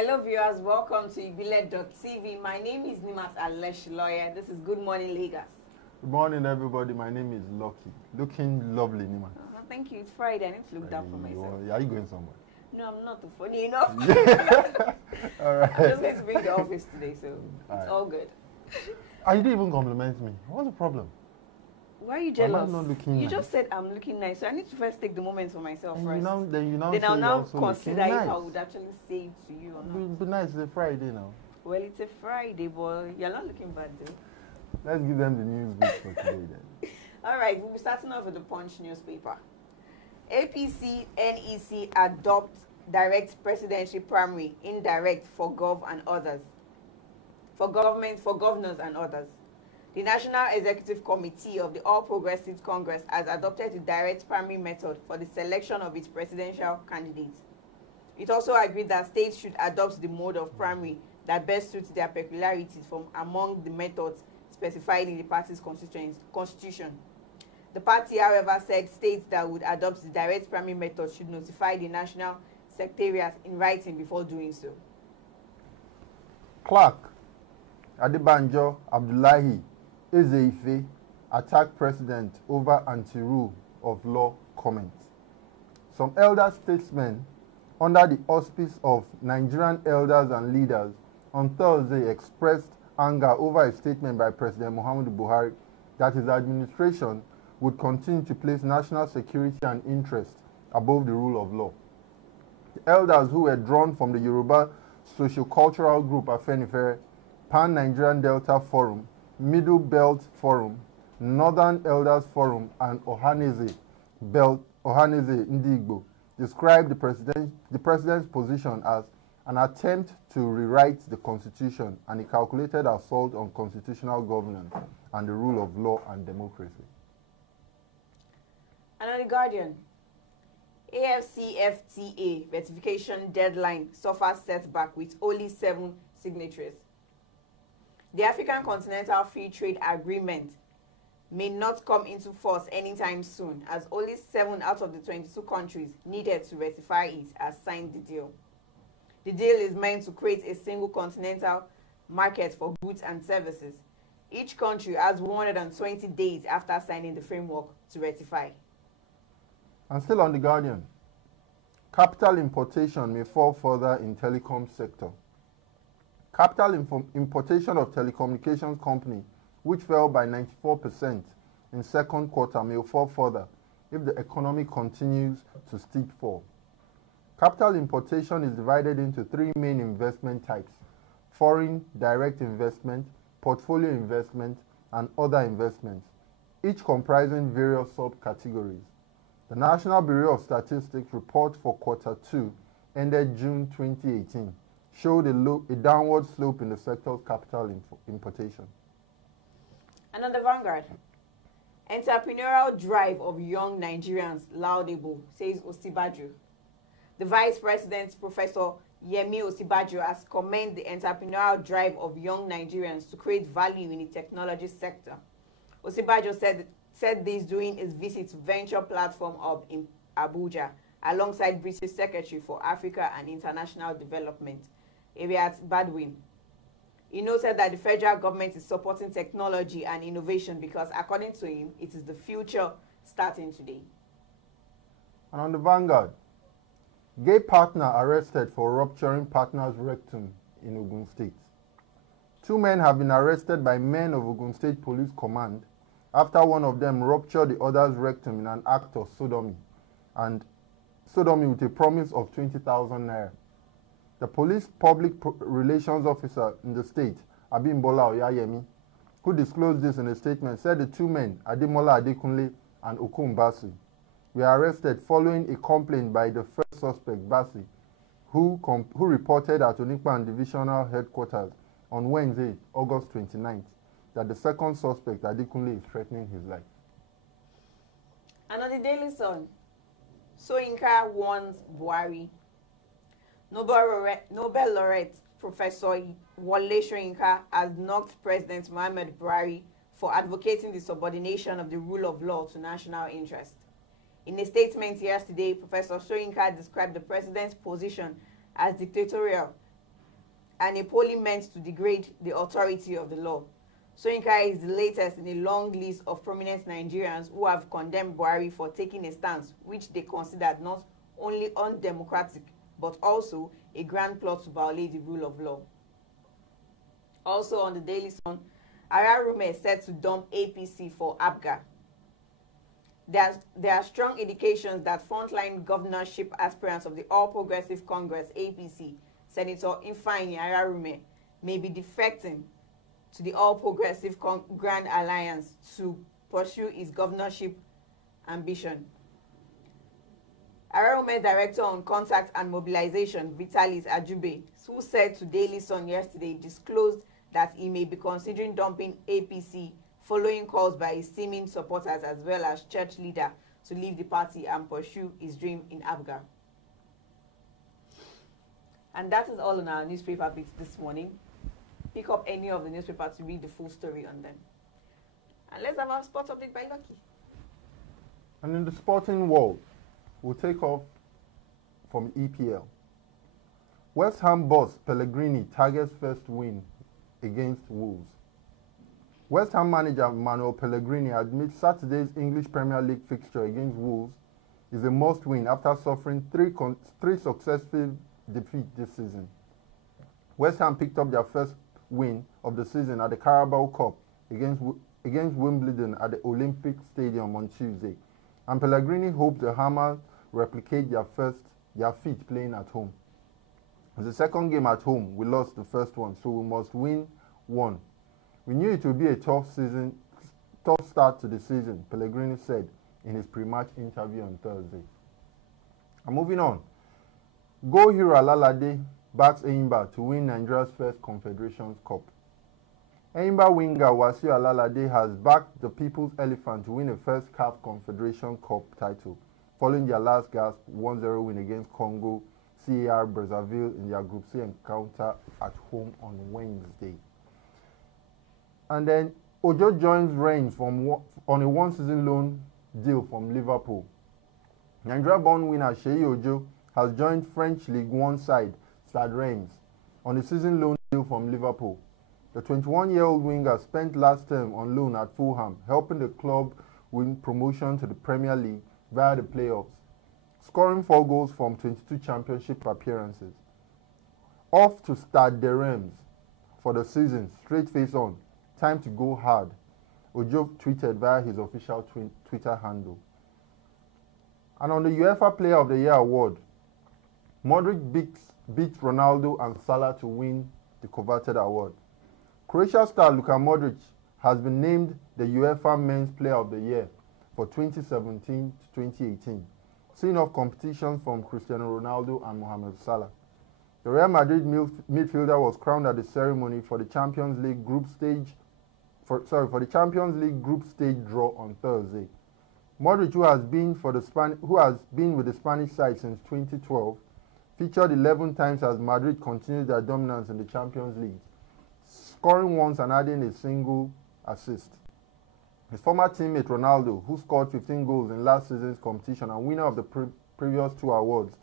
Hello viewers, welcome to Ibile.tv. My name is Nimat Alesh Lawyer. This is Good Morning Lagos. Good morning, everybody. My name is Lucky. Looking lovely, Nima. Thank you. It's Friday. I need to look down for myself. Are you going somewhere? No, I'm not funny enough. All right. I'm just going to be in the office today, so it's all good. You didn't even compliment me. What's the problem? Why are you jealous? I'm not looking you nice. Just said I'm looking nice, so I need to first take the moment for myself first. Then I'll now consider if nice. I would actually say it to you or not. Be nice. It's a Friday now. Well, it's a Friday, but you're not looking bad though. Let's give them the news bit for today then. All right, we'll be starting off with the Punch newspaper. APC NEC adopt direct presidential primary, indirect for governors and others. The National Executive Committee of the All Progressives Congress has adopted the direct primary method for the selection of its presidential candidates. It also agreed that states should adopt the mode of primary that best suits their peculiarities from among the methods specified in the party's constitution. The party, however, said states that would adopt the direct primary method should notify the National Secretariat in writing before doing so. Clark, Adebanjo, Abdullahi, Ezeife attacked president over anti-rule of law comments. Some elder statesmen, under the auspice of Nigerian elders and leaders, on Thursday expressed anger over a statement by President Muhammadu Buhari that his administration would continue to place national security and interest above the rule of law. The elders, who were drawn from the Yoruba socio-cultural group Afenifere, Pan-Nigerian Delta Forum, Middle Belt Forum, Northern Elders Forum, and Ohaneze Ndigbo, described the president's position as an attempt to rewrite the constitution and a calculated assault on constitutional governance and the rule of law and democracy. And on The Guardian, AFCFTA ratification deadline suffers setback with only 7 signatories. The African Continental Free Trade Agreement may not come into force anytime soon, as only 7 out of the 22 countries needed to ratify it have signed the deal. The deal is meant to create a single continental market for goods and services. Each country has 120 days after signing the framework to ratify. And still on The Guardian, capital importation may fall further in telecom sector. Capital importation of telecommunications company, which fell by 94% in second quarter, may fall further if the economy continues to steep fall. Capital importation is divided into 3 main investment types: foreign direct investment, portfolio investment, and other investments, each comprising various subcategories. The National Bureau of Statistics report for quarter 2, ended June 2018, showed a downward slope in the sector's capital importation. And on the Vanguard, entrepreneurial drive of young Nigerians laudable, says Osibajo. The Vice President, Professor Yemi Osibajo, has commended the entrepreneurial drive of young Nigerians to create value in the technology sector. Osibajo said this during his visit to Venture Platform Hub in Abuja, alongside British Secretary for Africa and International Development, Harriet Baldwin. He noted that the federal government is supporting technology and innovation because, according to him, it is the future starting today. And on the Vanguard, gay partner arrested for rupturing partner's rectum in Ogun State. 2 men have been arrested by men of Ogun State Police Command after one of them ruptured the other's rectum in an act of sodomy, and sodomy with a promise of 20,000 naira. The police public relations officer in the state, Abimbola Oyayemi, who disclosed this in a statement, said the 2 men, Ademola Adekunle and Okun Basi, were arrested following a complaint by the first suspect, Basi, who reported at Onikpan Divisional Headquarters on Wednesday, August 29th, that the second suspect, Adekunle, is threatening his life. And on the Daily Sun, Soyinka warns Buhari. Nobel laureate Professor Wole Soyinka has knocked President Muhammadu Buhari for advocating the subordination of the rule of law to national interest. In a statement yesterday, Professor Soyinka described the president's position as dictatorial and a polling meant to degrade the authority of the law. Soyinka is the latest in a long list of prominent Nigerians who have condemned Buhari for taking a stance which they considered not only undemocratic but also a grand plot to violate the rule of law. Also on the Daily Sun, Ararume is set to dump APC for APGA. There are strong indications that frontline governorship aspirants of the All Progressive Congress (APC), Senator Ifeanyi Ararume, may be defecting to the All Progressive Grand Alliance to pursue his governorship ambition. Ararume Director on Contact and Mobilization, Vitalis Ajube, who said to Daily Sun yesterday, disclosed that he may be considering dumping APC following calls by his seeming supporters as well as church leader to leave the party and pursue his dream in APGA. And that is all on our newspaper bits this morning. Pick up any of the newspaper to read the full story on them. And let's have our sports update by Lucky. And in the sporting world, we'll take off from EPL. West Ham boss Pellegrini targets first win against Wolves. West Ham manager Manuel Pellegrini admits Saturday's English Premier League fixture against Wolves is a must-win after suffering three successive defeats this season. West Ham picked up their first win of the season at the Carabao Cup against Wimbledon at the Olympic Stadium on Tuesday, and Pellegrini hoped the Hammers replicate their feat playing at home. It's the second game at home. We lost the first one, so we must win one. We knew it would be a tough start to the season, Pellegrini said in his pre-match interview on Thursday. And moving on, goal hero Alalade backs Enyimba to win Nigeria's first Confederations Cup. Enyimba winger Wasiu Alalade has backed the People's Elephant to win a first CAF Confederation Cup title, following their last gasp 1-0 win against Congo CAR Brazzaville in their Group C encounter at home on Wednesday. And then Ojo joins Reims on a one-season loan deal from Liverpool. Nigeria-born winner Seyi Ojo has joined French Ligue 1 side Stade Reims on a season loan deal from Liverpool. The 21-year-old winger spent last term on loan at Fulham, helping the club win promotion to the Premier League via the playoffs, scoring 4 goals from 22 championship appearances. Off to Stade Reims for the season, straight face on. Time to go hard, Ojo tweeted via his official Twitter handle. And on the UEFA Player of the Year award, Modric beat Ronaldo and Salah to win the coveted award. Croatia star Luka Modric has been named the UEFA Men's Player of the Year for 2017 to 2018, seeing off competitions from Cristiano Ronaldo and Mohamed Salah. The Real Madrid midfielder was crowned at the ceremony for the Champions League group stage draw on Thursday. Modric, who has been with the Spanish side since 2012, featured 11 times as Madrid continues their dominance in the Champions League, scoring once and adding a single assist. His former teammate Ronaldo, who scored 15 goals in last season's competition and winner of the previous 2 awards,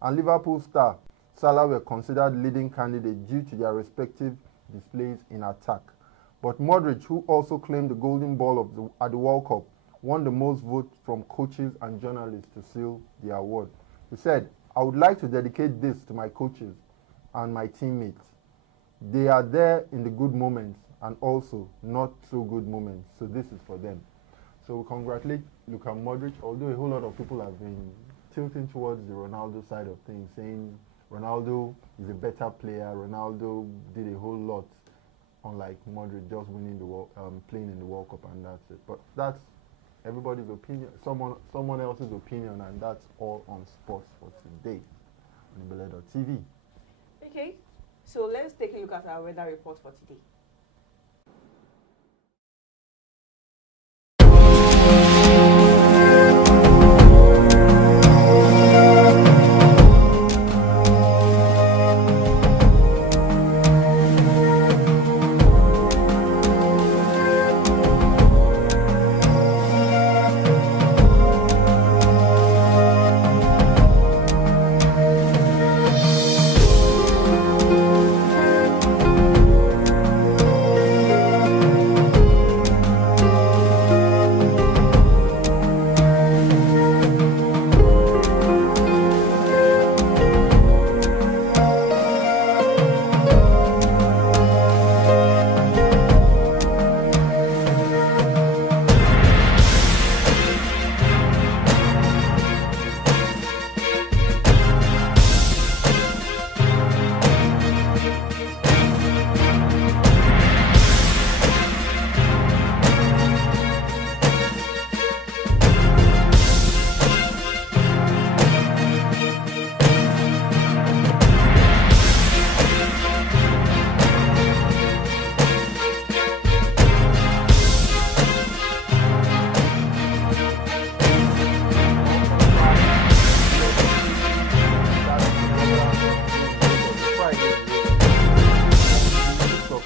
and Liverpool star Salah were considered leading candidates due to their respective displays in attack. But Modric, who also claimed the golden ball at the World Cup, won the most votes from coaches and journalists to seal the award. He said, "I would like to dedicate this to my coaches and my teammates. They are there in the good moments and also not so good moments, so this is for them." So we congratulate Luka Modric, although a whole lot of people have been tilting towards the Ronaldo side of things, saying Ronaldo is a better player, Ronaldo did a whole lot, unlike Modric just winning playing in the World Cup, and that's it. But that's everybody's opinion, someone else's opinion, and that's all on sports for today on Ibele.tv. Okay, so let's take a look at our weather report for today.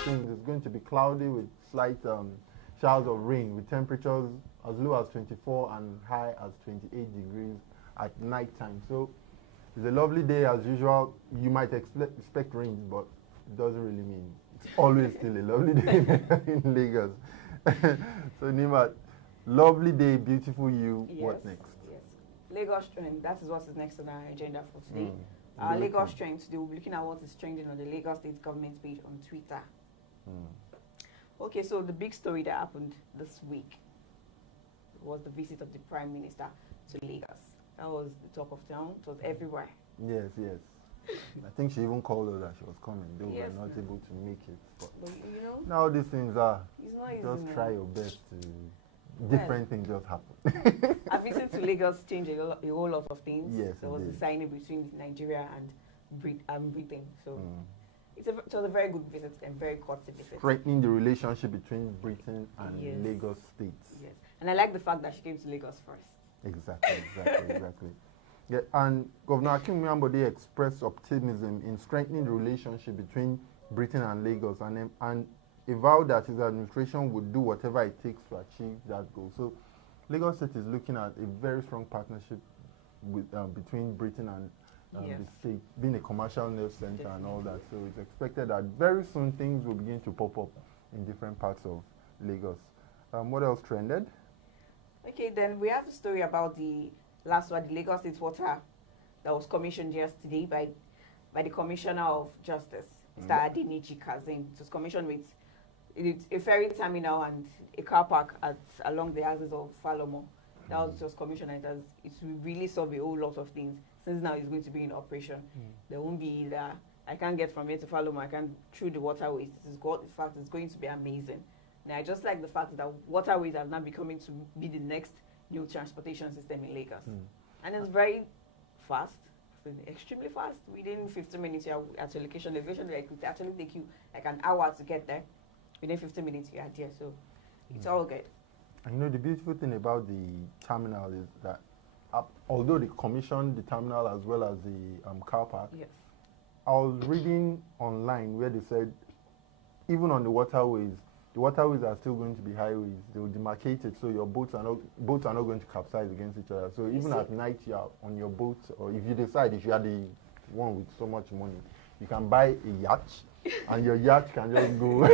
things. It's going to be cloudy with slight showers of rain with temperatures as low as 24 and high as 28 degrees at night time. So it's a lovely day as usual. You might expect rain, but it doesn't really mean it's always still a lovely day in Lagos. So Nima, lovely day, beautiful you. Yes, what next? yes. Lagos trend. That is what is next on our agenda for today. Mm. Our Good Lagos looking. trend today. We'll be looking at what is trending on the Lagos State government page on Twitter. Mm. Okay, so the big story that happened this week was the visit of the Prime Minister to Lagos. That was the talk of town. It was everywhere. Yes, yes. I think she even called us that she was coming. They Yes, were not ma'am. able to make it. But But you know, now these things are it's not easy. just man. try your best to different things just happen. A visit to Lagos changed a whole lot of things. Yes, There was the indeed. signing between Nigeria and Britain. So Mm. it was a very good visit and very courtesy visit. Strengthening the relationship between Britain and Yes. Lagos states. Yes. And I like the fact that she came to Lagos first. Exactly. Yeah, and Governor Akim Miambode expressed optimism in strengthening the relationship between Britain and Lagos and he vowed that his administration would do whatever it takes to achieve that goal. So Lagos State is looking at a very strong partnership with, between Britain and Yes. the state, being a commercial nerve center and all that. So it's expected that very soon things will begin to pop up in different parts of Lagos. What else trended? Okay, then we have the story about the last one, the Lagos State Water, that was commissioned yesterday by the Commissioner of Justice, Mr. Adenichi Kazim. It was commissioned with a ferry terminal and a car park along the axis of Falomo. That was just commissioned, and it will really solve a whole lot of things. Since now it's going to be in operation, there won't be that I can't get from here to Falomo, I can't through the waterways. In fact, it's going to be amazing. And I just like the fact that waterways are now becoming to be the next new transportation system in Lagos. And it's very fast, extremely fast. Within 15 minutes, you're at your location. The location like, it actually take you like an hour to get there. Within 15 minutes, you're there. So it's all good. And you know, the beautiful thing about the terminal is that although they commissioned the terminal as well as the car park, Yes. I was reading online where they said even on the waterways are still going to be highways. They will demarcate it so your boats are not going to capsize against each other. So even at night you are on your boat, or if you decide, if you are the one with so much money, you can buy a yacht and your yacht can just go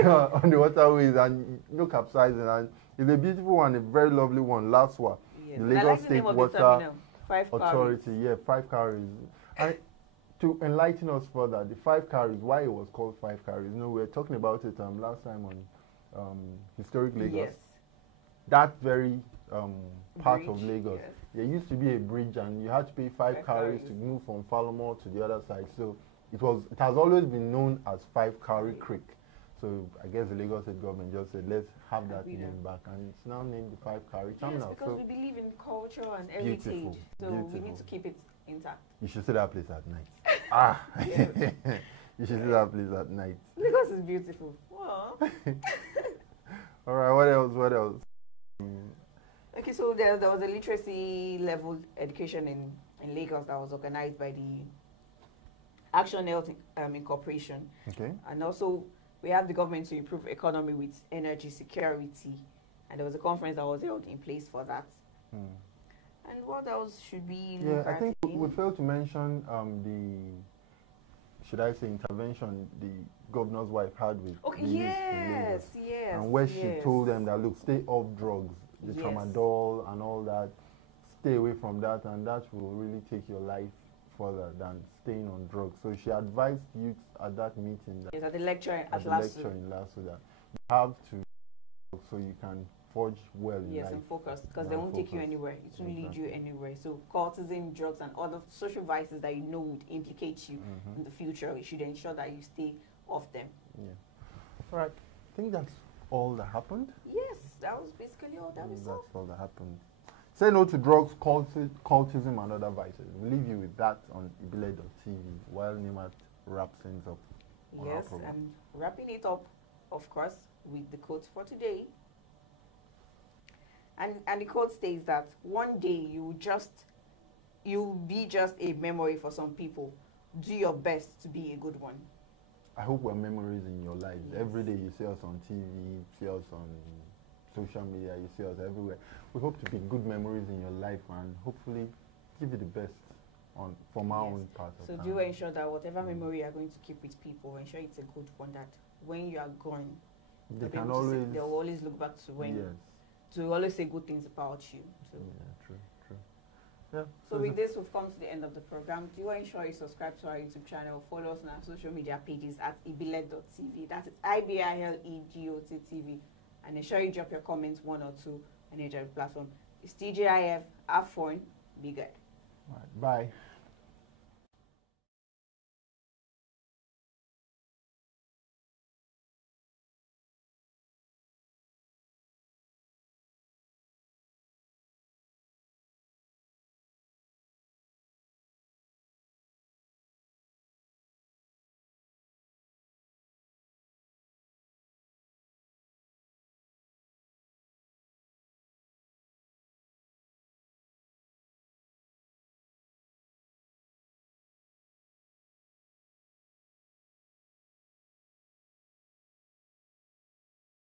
on the waterways and no capsizing. And it's a beautiful one, a very lovely one. Last one, Yes. the And I Lagos like the State name of the Water terminal, Five Authority, Cowries. yeah, 5 carries. And to enlighten us further, the 5 carries, why it was called 5 carries. You know, we were talking about it last time on Historic Lagos. Yes. That very part of Bridge, Lagos, yes. there used to be a bridge and you had to pay 5 Five carries carries. to move from Falomo to the other side. So it has always been known as 5 Carry Creek. So I guess the Lagos State government just said, let's have that Agree name then. back, and it's now named the 5 Carry Yes, Terminal. because So we believe in culture and Beautiful, heritage. So we beautiful. need to keep it intact. you should see that place at night. You should see that place at night. Lagos is beautiful. Wow. All right, what else? Okay, so there was a literacy level education in Lagos that was organized by the Action Health Incorporation. Okay. And also, we have the government to improve economy with energy security. And there was a conference that was held in place for that. Hmm. And what else should we Yeah, look I at think again? we failed to mention should I say, intervention the governor's wife had with Okay, the youth in Lagos. yes. And where she yes. told them that, look, stay off drugs, the Yes. tramadol and all that, stay away from that, and that will really take your life further than staying on drugs. So she advised youth at that meeting, that, Yes, at the lecture at at the last. lecture in Lasso, that you have to, so you can forge well in Yes, life. and focus, because they And won't take you focus. anywhere. It won't lead you Exactly. anywhere. So cultism, drugs, and other social vices that you know would implicate you Mhm. in the future, you should ensure that you stay off them. Yeah. All right. I think that's all that happened. Yes, that was basically all that we saw. That's all that happened. Say no to drugs, cultism, and other vices. We'll leave you with that on ibile.tv while Nimat wraps things up. on our Yes, program. and wrapping it up, of course, with the quote for today. And the quote states that one day you'll be just a memory for some people. Do your best to be a good one. I hope we're memories in your lives. Yes. Every day you see us on TV, you see us on social media, you see us everywhere. We hope to be good memories in your life and hopefully give you the best from our Yes. own part of So time. do ensure that whatever memory you are going to keep with people, ensure it's a good one, that when you are gone, They they'll be can able to say- always, they'll always look back to when, yes, to always say good things about you. So, yeah, true. Yeah. so with this, we've come to the end of the program. Do ensure you subscribe to our YouTube channel, follow us on our social media pages at ibile.tv. That's IBILEGOT.tv. And ensure you drop your comments, 1 or 2, on each platform. It's TJIF. Have fun. Be good. Right, bye.